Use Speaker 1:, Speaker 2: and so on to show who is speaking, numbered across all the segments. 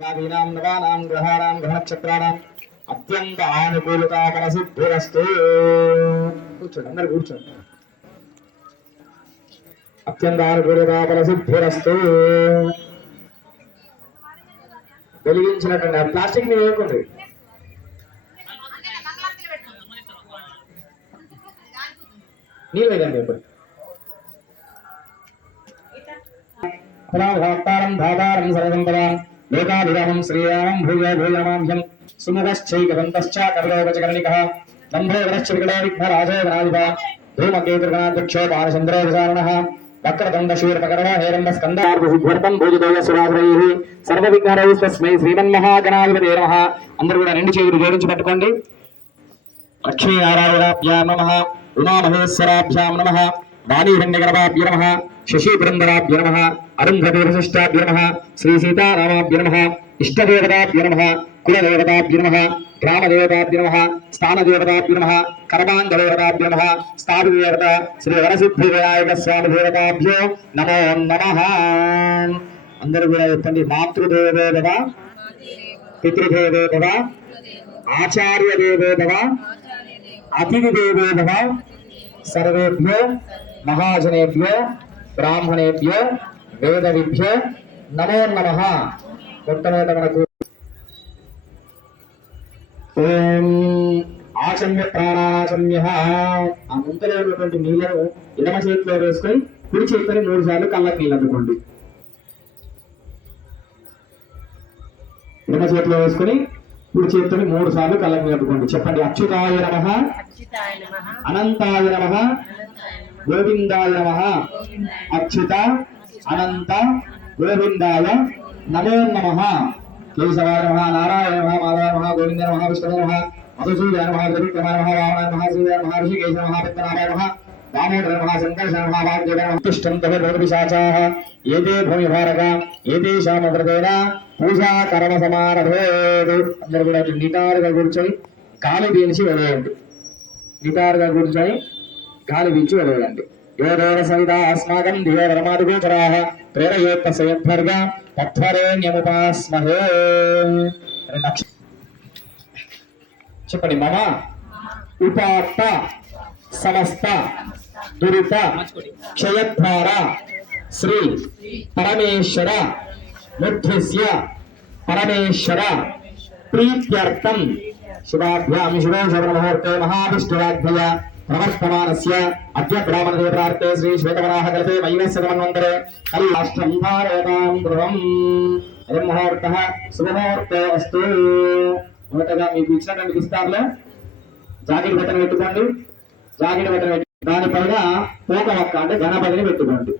Speaker 1: నాదీనాం నవానాం గ్రహాణాం గ్రహనక్షత్రాణం అత్యంత ఆనుకూలతాకర సిద్ధిరస్తు కూర్చోండి అందరు కూర్చోండి. అత్యంత ఆనుకూలతాకర సిద్ధిరస్తు వెలిగించినటువంటి ఆ ప్లాస్టిక్ని వేయకండి. నీళ్ళు వేయండి ఇప్పుడు. పురాభాక్తారం ధాతారం సర్వసంపదాం. లోకాభిరామం శ్రీరామం భూయ భూయమాంహ్యం సుముఖశ్చైకదంతశ్చ కవిలోకచకర్ణికः దంభో వరశ్చ వికటో విఘ్నరాజో గణాధిప ధూమకేతుర్గణాధ్యక్షో బాలచంద్రో వక్రదండశూర్పకరణ హేరంబ స్కందార్థం భూజిదేవ సురాశ్రయైః సర్వ శ్రీమన్మహాగణాధిపతే నమః అందరూ కూడా రెండు చేతులు జోడించి పట్టుకోండి. లక్ష్మీనారాయణాభ్యాం నమ. ఉమామహేశ్వరాభ్యాం నమ. వాణీహిరణ్యగర్భాభ్య నమ. శశీపురంధరాభ్య నమ అరుంధతివశిష్టాభ్య నమ శ్రీ సీతారామాభ్య నమ ఇష్టదేవతాభ్య నమ కులదేవతాభ్య నమ గ్రామదేవతాభ్య నమ స్థానదేవతాభ్య నమ కర్మాంగదేవతాభ్య నమ స్థాపిదేవత శ్రీ వరసిద్ధి వినాయక స్వామి దేవతాభ్యో నమో నమ. అందరూ కూడా చెప్పండి మాతృదేవేదవ పితృదేవేదవ ఆచార్య దేవేదవ అతిథి దేవేదవ సర్వేభ్యో మహాజనేభ్యో బ్రాహ్మణేభ్యో వేదవిభ్యో నమో నమ. మొట్టమొదట మనకు ఆచమ్య ప్రాణాచమ్య ఆ ముంతలో ఉన్నటువంటి నీళ్ళను ఎడమ చేతిలో వేసుకొని కుడి చేతిని మూడు సార్లు కళ్ళకి నీళ్ళు అందుకోండి ఎడమ చేతిలో వేసుకొని కుడి చేతిని మూడు సార్లు కళ్ళకి నీళ్ళు అందుకోండి చెప్పండి. అచ్యుతాయ నమ. అనంతాయ నమః. గోవిందాయ నమ.
Speaker 2: గోవిందాయ
Speaker 1: అచ్యుత అనంత గోవిందాయ నమో నమ. కేశవ నమ నారాయణ నమ మాధవ నమ గోవింద నమ విష్ణు నమ మధుసూయ నమ త్రివిక్రమ నమ రావణ నమ శ్రీయ నమ ఋషికేశ నమ పద్మనాభాయ నమ దామోదర నమ నమ వాగ్దేవ నమ తవ ఏతే పూజా కర్మ సమారభేదు. అందరూ కూడా నిటారుగా కూర్చొని కాలు పీల్చి వదిలేయండి నిటారుగా కూర్చొని గాలి పీల్చి వదిలేయండి దేవ సవిత అస్మాకం ధియోధర్మాదిగోచరాः ప్రేరయోత్పసయద్భర్గ ప్రేరయోత్త రెండు తత్వరేణ్యముపాస్మహే చెప్పండి మమ ఉపాత్త సమస్త దురిత క్షయద్వార శ్రీ పరమేశ్వర ముద్రస్య పరమేశ్వర ప్రీత్యర్థం శుభాభ్యాం శుభోషముహూర్తే మహావిష్ణురాధ్య ప్రవర్తమానస్య అద్య బ్రాహ్మణదేవతార్థే శ్రీ శ్వేతవరాహ కల్పే మైనస్య మన్వంతరే కల్లాష్టం ధారయతాం ధ్రువం అయం ముహూర్త శుభముహూర్తే అస్తు మొదటగా మీకు ఇచ్చినటువంటి విస్తారంలో జాకెట్ బట్టలు పెట్టుకోండి. జాకెట్ బట్టలు పెట్టి దానిపైన పోక ఒక్క అంటే గణపతిని పెట్టుకోండి.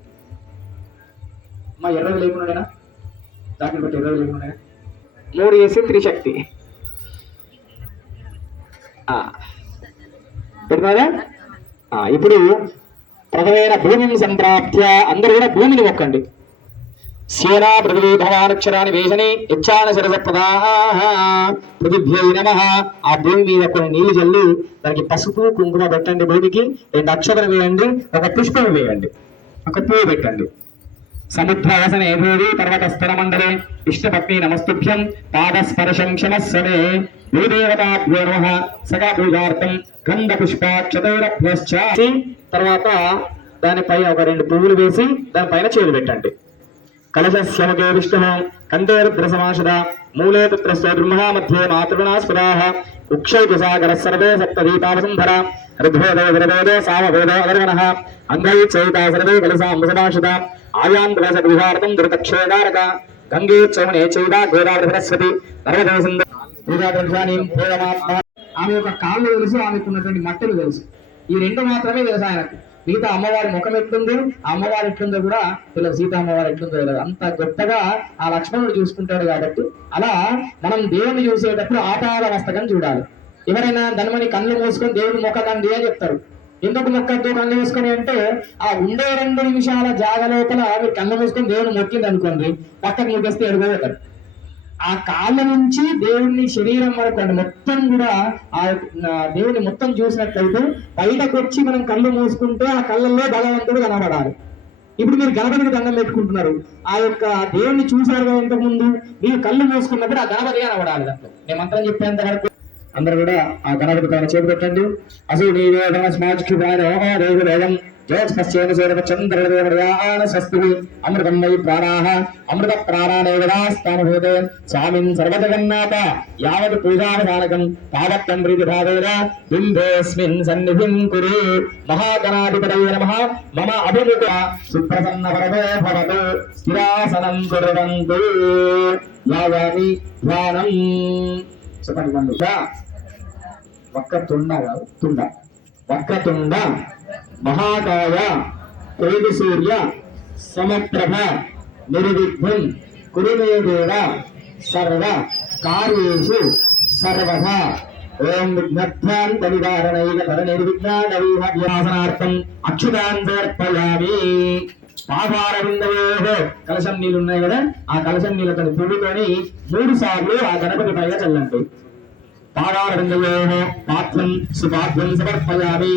Speaker 1: మా ఎర్రవి లేకుండా జాకెట్ బట్టి ఎర్రవి లేకుండా మూడు వేసి త్రిశక్తి. ఆ. ఇప్పుడు ప్రథమైన భూమిని సంప్రాప్త్య అందరూ కూడా భూమిని మొక్కండి. సేనా పృథివీ భవానక్షరాన్ని వేసని ఇచ్చాన శరస పృథిభ్యై నమ. ఆ భూమి మీద కొన్ని నీళ్ళు చల్లి దానికి పసుపు కుంకుమ పెట్టండి భూమికి. రెండు అక్షరం వేయండి ఒక పుష్పం వేయండి. ఒక పువ్వు పెట్టండి. సముద్రాసనే భూమి పర్వత స్థిర మండలే ఇష్టపత్ని నమస్తుభ్యం. పాదస్పర్శం క్షమస్వమే భూదేవతాభ్యో నమ. సగా పూజార్థం గంధ పుష్పాక్షతైరభ్యశ్చ తర్వాత దానిపై ఒక రెండు పువ్వులు వేసి దానిపైన చేరు పెట్టండి. కలశస్యముఖే విష్ణు. కంఠేరుద్రసమాషద మూలే తత్ర స్తోద్రుమహా మధ్యే మాతృణా స్ఫురాహ సాగర సర్వే సప్తదీపావసుంధర ఋగ్వేదో విరవేదో సామవేదో అగర్వణః అంగై చైతా సర్వే కలసాంబసమాషద ఆయాంధ్రస విహారతం దుర్గక్షేదారక గంగే చౌనే చైదా గోదావరి బృహస్పతి ఆమె యొక్క కాళ్ళు తెలుసు ఆమెకు ఉన్నటువంటి మట్టలు తెలుసు. ఈ రెండు మాత్రమే తెలుసు ఆయనకు అమ్మవారి ముఖం ఎట్లుంది? అమ్మవారి అమ్మవారు ఎట్లుందో కూడా తెలియదు సీత అమ్మవారు ఎట్లుందో తెలియదు అంత గొప్పగా ఆ లక్ష్మణుడు చూసుకుంటాడు కాబట్టి అలా మనం దేవుని చూసేటప్పుడు ఆపాద మస్తకం చూడాలి. ఎవరైనా ధనమని కళ్ళు మూసుకొని దేవుని మొక్కదండి అని చెప్తారు. ఎందుకు మొక్కద్దు కళ్ళు మూసుకొని అంటే ఆ ఉండే రెండు నిమిషాల జాగ లోపల మీరు కళ్ళు మూసుకొని దేవుని మొక్కింది అనుకోండి పక్కకు ముగ్గేస్తే ఎడుగుతారు ఆ కాళ్ళ నుంచి దేవుడిని శరీరం వరకు అంటే మొత్తం కూడా ఆ దేవుడిని మొత్తం చూసినట్లయితే బయటకు వచ్చి మనం కళ్ళు మూసుకుంటే ఆ కళ్ళల్లో భగవంతుడు కనబడాలి. ఇప్పుడు మీరు గణపతికి దండం పెట్టుకుంటున్నారు. ఆ యొక్క దేవుణ్ణి చూశారు కదా ఇంతకు ముందు మీరు కళ్ళు మూసుకున్నప్పుడు ఆ గణపతి కనబడాలి దాంట్లో. నేను మంత్రం చెప్పేంత వరకు. అందరూ కూడా ఆ గణపతి పైన చేతి అసలు నీ వేదన స్మాజ్కి రేగు వేదం. జ్యోత్స్మస్యేన సేవ చంద్రదేవయాన స్వస్తి అమృతం వై ప్రాణాః అమృత ప్రాణానేవదాస్తానుభూతే స్వామిన్ సర్వజగన్నాథ యావత్ పూజావిధానకం తావత్తం ప్రీతిభావేన బింబేస్మిన్ సన్నిధిం కురు మహాగణాధిపతయ నమః మమ అభిముఖ సుప్రసన్న వరదో భవతు స్థిరాసనం కుర్వంతు యావామి ధ్యానం చెప్పండి మళ్ళీ వక్రతుండ కాదు తుండ వక్రతుండ మహాకాయ తేజ సూర్య సమప్రభ నిర్విఘ్నం కురుమేదేవ సర్వ కార్యేషు సర్వదా ఓం విఘ్నధ్యాంత నివారణైక పర నిర్విఘ్నానవీహ వ్యాసనార్థం అక్షుతాన్ సమర్పయామి పాదారవిందయో కలశం నీళ్ళు ఉన్నాయి కదా ఆ కలశం నీళ్ళతో పువ్వుతోని మూడు సార్లు ఆ గణపతి పైన చల్లండి పాదారవిందయోః పాత్రం సుపాత్రం సమర్పయామి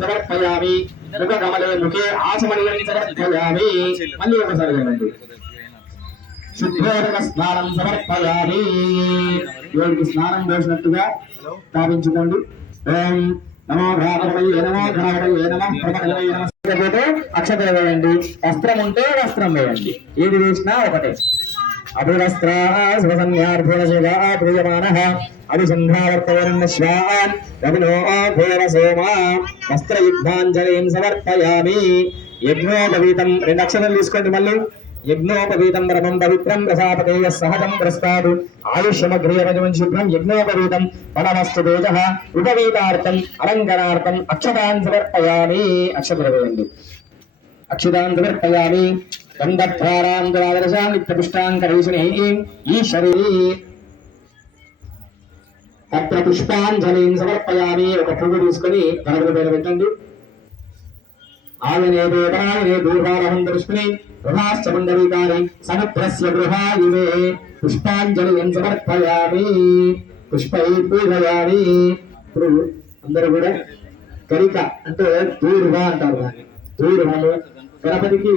Speaker 1: సమర్పయామి ముఖే సమర్పయామి మళ్ళీ ఒకసారి వినండి. శుద్ధోదక స్నానం సమర్పయామి. దేవుడికి స్నానం పోసినట్టుగా స్థాపించుకోండి. ఓం నమో అక్షతలు వేయండి. వస్త్రం ఉంటే వస్త్రం వేయండి. ఏది వేసినా ఒకటే. అభివస్త్రా శుభసన్యార్థేన రవినో భూర సోమా వస్త్రయుద్ధాంజలిం సమర్పయామి. యజ్ఞోపవీతం రెండు అక్షరాలు తీసుకోండి మళ్ళీ. యజ్ఞోపవీతం బ్రహ్మం పవిత్రం ప్రసాపతేయ సహజం ప్రస్తాదు. ఆయుష్యమగ్రియరజం శుభ్రం యజ్ఞోపవీతం పరమస్తు తేజ. ఉపవీతార్థం అలంకరార్థం అక్షతాన్ సమర్పయామి. అక్షతలు వేయండి అక్షితాన్ సమర్పయామి గంధద్వారాం దురాదర్శాం నిత్యపుష్టాంకరీషిణి ఈశ్వరీ తత్ర పుష్పాంజలిం సమర్పయామి ఒక పువ్వు తీసుకుని గణపతి పేరు పెట్టండి. ఆయనే దేవాయనే దూర్వారహం దృష్టిని గృహాశ్చ పుండరీకాని సముద్రస్య గృహాయివే. పుష్పాంజలిం సమర్పయామి పుష్పై పూజయామి. ఇప్పుడు అందరూ కూడా కరిక అంటే దూర్వ అంటారు దాన్ని. దూర్వాలు గణపతికి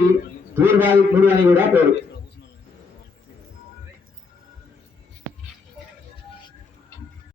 Speaker 1: దూర్వాయుడు అని కూడా పేరు.